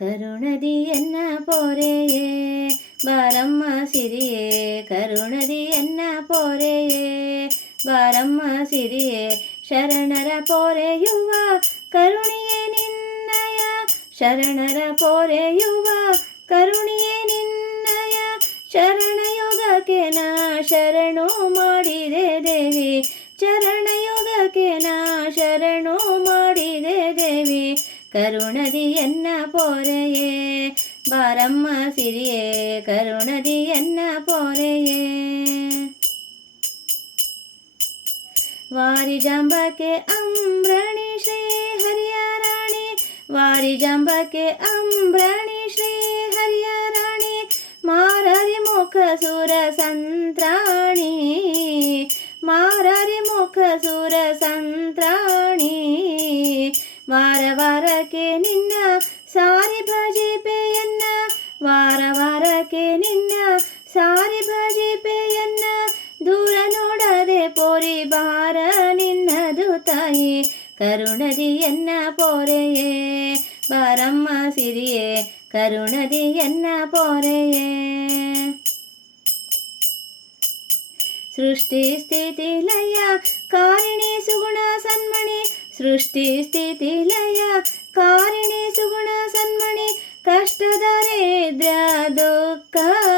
ಕರುಣದಿ ಎನ್ನ ಪೋರೆಯೇ ಬಾರಮ್ಮ ಸಿರಿಯೇ ಕರುಣದಿ ಎನ್ನ ಪೋರೆಯೇ ಬಾರಮ್ಮ ಸಿರಿಯೇ ಶರಣರ ಪೋರೆಯುವ ಕರುಣಿಯೇ ನಿನ್ನಯ ಶರಣರ ಪೋರೆಯುವ ಕರುಣಿಯೇ करुणदि पोरये ब्रह्म सिरि करुणदि पोरये वारि जम्बक अम््रणि श्री हरिणि वारि जम्बक अम्रणी श्री हरिराणि मारिमुख सुर सन्तराणि मारिमुख सुर सन्तराणि ವಾರಕ್ಕೆ ನಿನ್ನ ಸಾರಿ ಭಜಿಪೆಯನ್ನ ವಾರ ವಾರಕ್ಕೆ ನಿನ್ನ ಸಾರಿ ಭಜಿಪೆಯನ್ನ ದೂರ ನೋಡದೆ ಪೋರಿ ಬಾರ ನಿನ್ನದು ತಾಯಿ ಕರುಣದಿ ಎನ್ನ ಪೋರೆಯೇ ಬಾರಮ್ಮ ಸಿರಿಯೇ ಕರುಣದಿ ಎನ್ನ ಪೋರೆಯೇ ಸೃಷ್ಟಿ ಸ್ಥಿತಿ ಲಯ ಕಾರಿಣಿ ಸುಗುಣ ಸನ್ಮಣಿ ಸೃಷ್ಟಿ ಸ್ಥಿತಿ ಲಯ ಕಾರಿಣಿ ಸುಗುಣ ಸನ್ಮಣಿ ಕಷ್ಟದರಿದ್ರ ದುಃಖ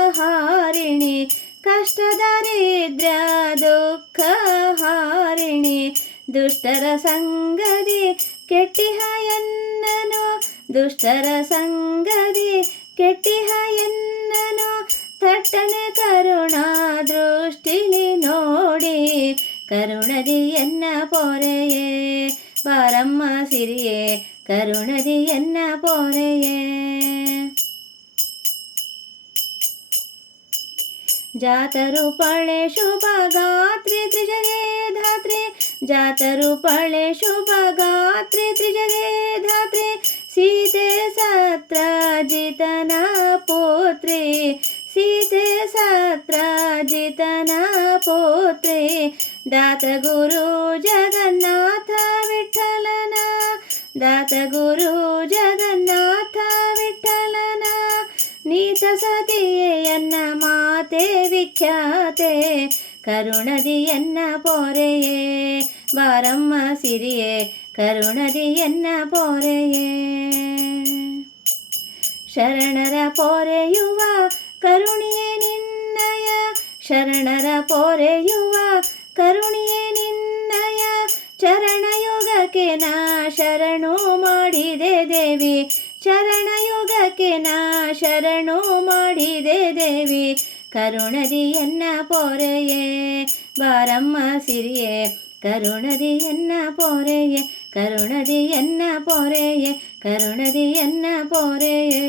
ಹಾರಿಣಿ ಕಷ್ಟದರಿದ್ರ ದುಃಖ ಹಾರಿಣಿ, ದುಷ್ಟರ ಸಂಗದಿ ಕೆಟ್ಟಿಹಯನ್ನನು ದುಷ್ಟರ ಸಂಗದಿ ಕೆಟ್ಟಿಹಯನ್ನನು ತಟ್ಟನೆ ಕರುಣಾ ದೃಷ್ಟಿಲಿ ನೋಡಿ, ಕರುಣದಿ ಎನ್ನ ಪೊರೆಯೇ பாரம்மா சிறியே கருணதி என்ன போறையே पळे शुभगात्रि त्रिजगे धात्रे धात्रि जातरु पळे शुभगात्रि त्रि जगे सीते सत्राजितना पोत्रे सीते सत्राजितना पोत्रे दातगुरु जगन्नाथ ದಾತ ಗುರು ಜಗನ್ನಾಥ ವಿಠಲನ ನೀತ ಸತಿಯೇ ಎನ್ನ ಮಾತೆ ವಿಖ್ಯಾತೆ ಕರುಣದಿ ಎನ್ನ ಪೋರೆಯೇ ಬಾರಮ್ಮ ಸಿರಿಯೇ ಕರುಣದಿ ಎನ್ನ ಪೋರೆಯೇ ಶರಣರ ಪೋರೆಯುವ ಕರುಣಿಯೇ ನಿನ್ನಯ ದೇವಿ ಕರುಣದಿ ಎನ್ನ ಪೋರೆಯೇ ಬಾರಮ್ಮ ಸಿರಿಯೇ ಕರುಣದಿ ಎನ್ನ ಪೋರೆಯೇ ಕರುಣದಿ ಎನ್ನ ಪೋರೆಯೇ ಕರುಣದಿ ಎನ್ನ ಪೋರೆಯೇ